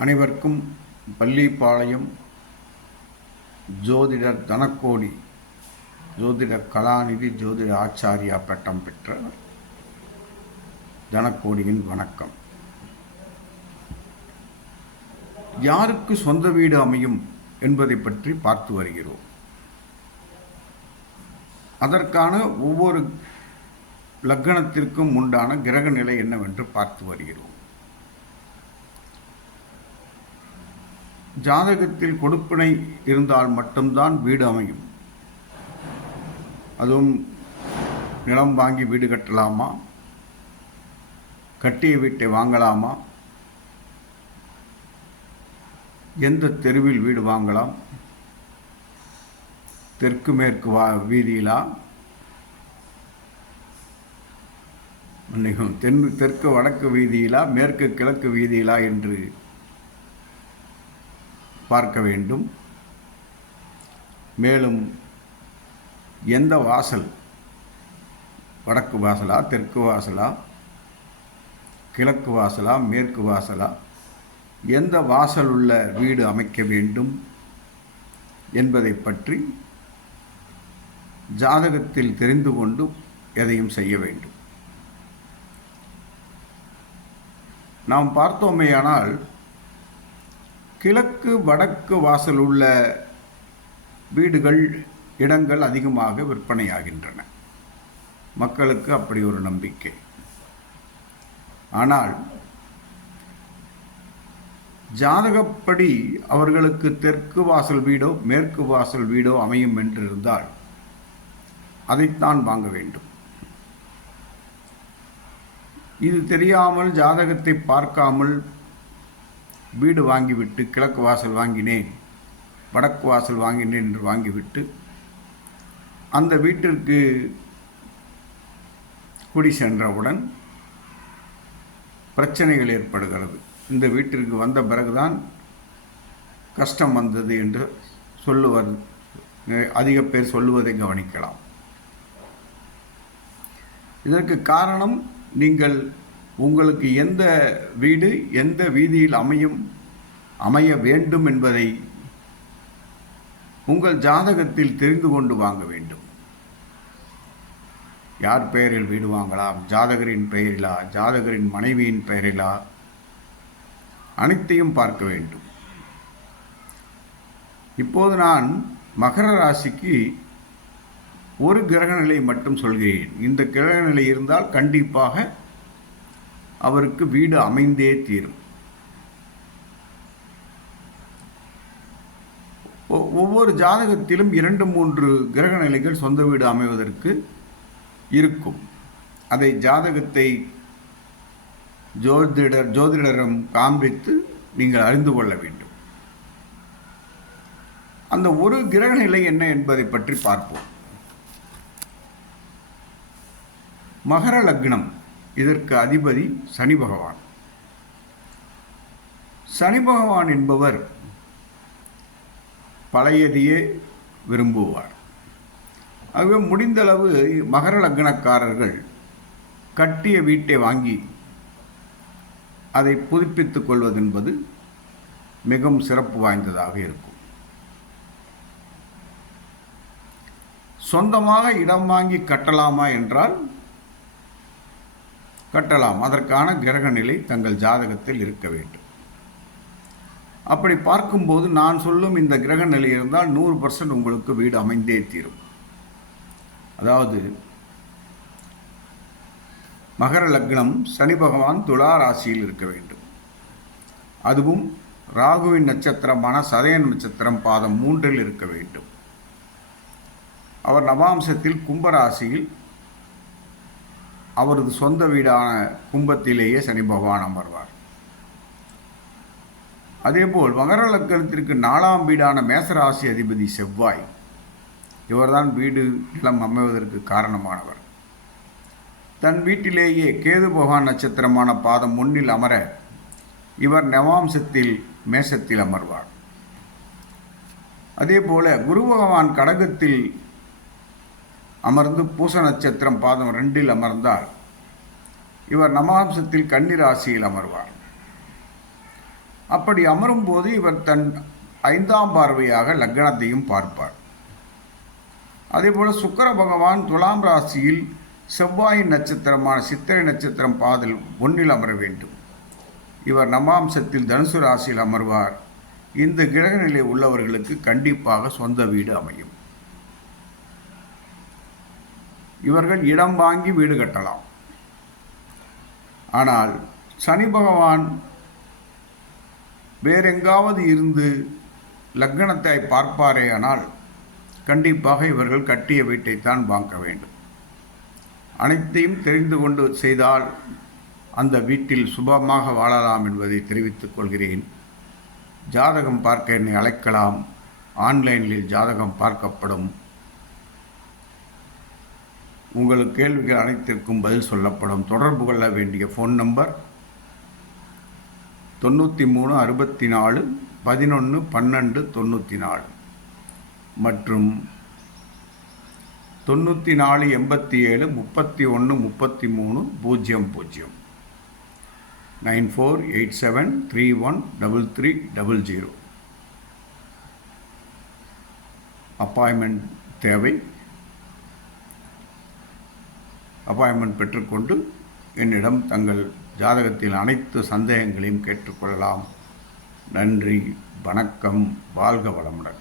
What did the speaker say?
அனைவருக்கும் பள்ளிப்பாளையம் ஜோதிடர் தனக்கோடி ஜோதிடர் கலாநிதி ஜோதிட ஆச்சாரியா பட்டம் பெற்ற தனக்கோடியின் வணக்கம். யாருக்கு சொந்த வீடு அமையும் என்பதை பற்றி பார்த்து வருகிறோம். அதற்கான ஒவ்வொரு லக்கணத்திற்கும் உண்டான கிரக நிலை என்னவென்று பார்த்து வருகிறோம். ஜாதகத்தில் கொடுப்பினை இருந்தால் மட்டும்தான் வீடு அமையும். அதுவும் நிலம் வாங்கி வீடு கட்டலாமா? கட்டிய வீட்டை வாங்கலாமா? எந்த தெருவில் வீடு வாங்கலாம்? தெற்கு மேற்கு வா வீதியிலா? தென் தெற்கு வடக்கு வீதியிலா? மேற்கு கிழக்கு வீதியிலா? என்று பார்க்க வேண்டும். மேலும் எந்த வாசல்? வடக்கு வாசலா தெற்கு வாசலா கிழக்கு வாசலா மேற்கு வாசலா? எந்த வாசல் உள்ள வீடு அமைக்க வேண்டும் என்பதை பற்றி ஜாதகத்தில் தெரிந்து கொண்டு எதையும் செய்ய வேண்டும். நாம் பார்த்தோமேயானால் கிழக்கு வடக்கு வாசல் உள்ள வீடுகள் இடங்கள் அதிகமாக விற்பனையாகின்றன. மக்களுக்கு அப்படி ஒரு நம்பிக்கை. ஆனால் ஜாதகப்படி அவர்களுக்கு தெற்கு வாசல் வீடோ மேற்கு வாசல் வீடோ அமையும் என்றிருந்தால் அதைத்தான் வாங்க வேண்டும். இது தெரியாமல் ஜாதகத்தை பார்க்காமல் வீடு வாங்கிவிட்டு கிழக்கு வாசல் வாங்கினேன் வடக்கு வாசல் வாங்கினேன் என்று வாங்கிவிட்டு அந்த வீட்டிற்கு குடி சென்றவுடன் பிரச்சனைகள் ஏற்படுகிறது. இந்த வீட்டிற்கு வந்த பிறகுதான் கஷ்டம் வந்தது என்று சொல்லுவது அதிக பேர் சொல்லுவதை கவனிக்கலாம். இதற்கு காரணம் நீங்கள் உங்களுக்கு எந்த வீடு எந்த வீதியில் அமையும் அமைய வேண்டும் என்பதை உங்கள் ஜாதகத்தில் தெரிந்து கொண்டு வாங்க வேண்டும். யார் பெயரில் வீடு வாங்கலாம்? ஜாதகரின் பெயரிலா? ஜாதகரின் மனைவியின் பெயரிலா? அனைத்தையும் பார்க்க வேண்டும். இப்போது நான் மகர ராசிக்கு ஒரு கிரகநிலை மட்டும் சொல்கிறேன். இந்த கிரகநிலை இருந்தால் கண்டிப்பாக அவருக்கு வீடு அமைந்தே தீரும். ஒவ்வொரு ஜாதகத்திலும் இரண்டு மூன்று கிரக நிலைகள் சொந்த வீடு அமைவதற்கு இருக்கும். அதை ஜாதகத்தை ஜோதிடர் ஜோதிடரம் காண்பித்து நீங்கள் அறிந்து கொள்ள வேண்டும். அந்த ஒரு கிரக நிலை என்ன என்பதை பற்றி பார்ப்போம். மகர லக்னம். இதற்கு அதிபதி சனி பகவான். சனி பகவான் என்பவர் பழையதையே விரும்புவார். ஆகவே முடிந்தளவு மகர லக்னக்காரர்கள் கட்டிய வீட்டை வாங்கி அதை புதுப்பித்துக் கொள்வது என்பது மிகவும் சிறப்பு வாய்ந்ததாக இருக்கும். சொந்தமாக இடம் வாங்கி கட்டலாமா என்றால் கட்டலாம். அதற்கான கிரக நிலை தங்கள் ஜாதகத்தில் இருக்க வேண்டும். அப்படி பார்க்கும்போது நான் சொல்லும் இந்த கிரக நிலை இருந்தால் நூறு பர்சன்ட் உங்களுக்கு வீடு அமைந்தே தீரும். அதாவது மகர லக்னம் சனி பகவான் துலா ராசியில் இருக்க வேண்டும். அதுவும் ராகுவின் நட்சத்திரமான சதயன் நட்சத்திரம் பாதம் மூன்றில் இருக்க வேண்டும். அவர் நவாம்சத்தில் கும்பராசியில் அவரது சொந்த வீடான கும்பத்திலேயே சனி பகவான் அமர்வார் அதேபோல் மகர லக்கணத்திற்கு நாலாம் வீடான மேசராசி அதிபதி செவ்வாய் இவர்தான் வீடு நிலம் அமைவதற்கு காரணமானவர். தன் வீட்டிலேயே கேது பகவான் நட்சத்திரமான பாதம் முன்னில் அமர இவர் நவாம்சத்தில் மேசத்தில் அமர்வார். அதே போல குரு பகவான் கடகத்தில் அமர்ந்து பூச நட்சத்திரம் பாதம் ரெண்டில் அமர்ந்தார் இவர் நமாம்சத்தில் கன்னிராசியில் அமர்வார். அப்படி அமரும்போது இவர் தன் ஐந்தாம் பார்வையாக லக்னத்தையும் பார்ப்பார். அதேபோல் சுக்கர பகவான் துலாம் ராசியில் செவ்வாயின் நட்சத்திரமான சித்திரை நட்சத்திரம் பாதல் ஒன்றில் அமர வேண்டும். இவர் நமாம்சத்தில் தனுசு ராசியில் அமர்வார். இந்த கிரகநிலை உள்ளவர்களுக்கு கண்டிப்பாக சொந்த வீடு அமையும். இவர்கள் இடம் வாங்கி வீடு கட்டலாம். ஆனால் சனி பகவான் வேறெங்காவது இருந்து லக்னத்தை பார்ப்பாரே ஆனால் கண்டிப்பாக இவர்கள் கட்டிய வீட்டைத்தான் வாங்க வேண்டும். அனைத்தையும் தெரிந்து கொண்டு செய்தால் அந்த வீட்டில் சுபமாக வாழலாம் என்பதை தெரிவித்துக் கொள்கிறேன். ஜாதகம் பார்க்க என்னை அழைக்கலாம். ஆன்லைனில் ஜாதகம் பார்க்கப்படும். உங்கள் கேள்விகள் அனைத்திற்கும் பதில் சொல்லப்படும். தொடர்பு கொள்ள வேண்டிய ஃபோன் நம்பர் தொண்ணூற்றி மூணு அறுபத்தி நாலு பதினொன்று பன்னெண்டு தொண்ணூற்றி நாலு மற்றும் தொண்ணூற்றி நாலு எண்பத்தி ஏழு முப்பத்தி ஒன்று முப்பத்தி மூணு பூஜ்ஜியம் பூஜ்ஜியம் nine four eight seven three one double three double zero. Appointment தேவை. அப்பாயின்மெண்ட் பெற்றுக்கொண்டு என்னிடம் தங்கள் ஜாதகத்தில் அனைத்து சந்தேகங்களையும் கேட்டுக்கொள்ளலாம். நன்றி வணக்கம் வாழ்க வளமுடன்.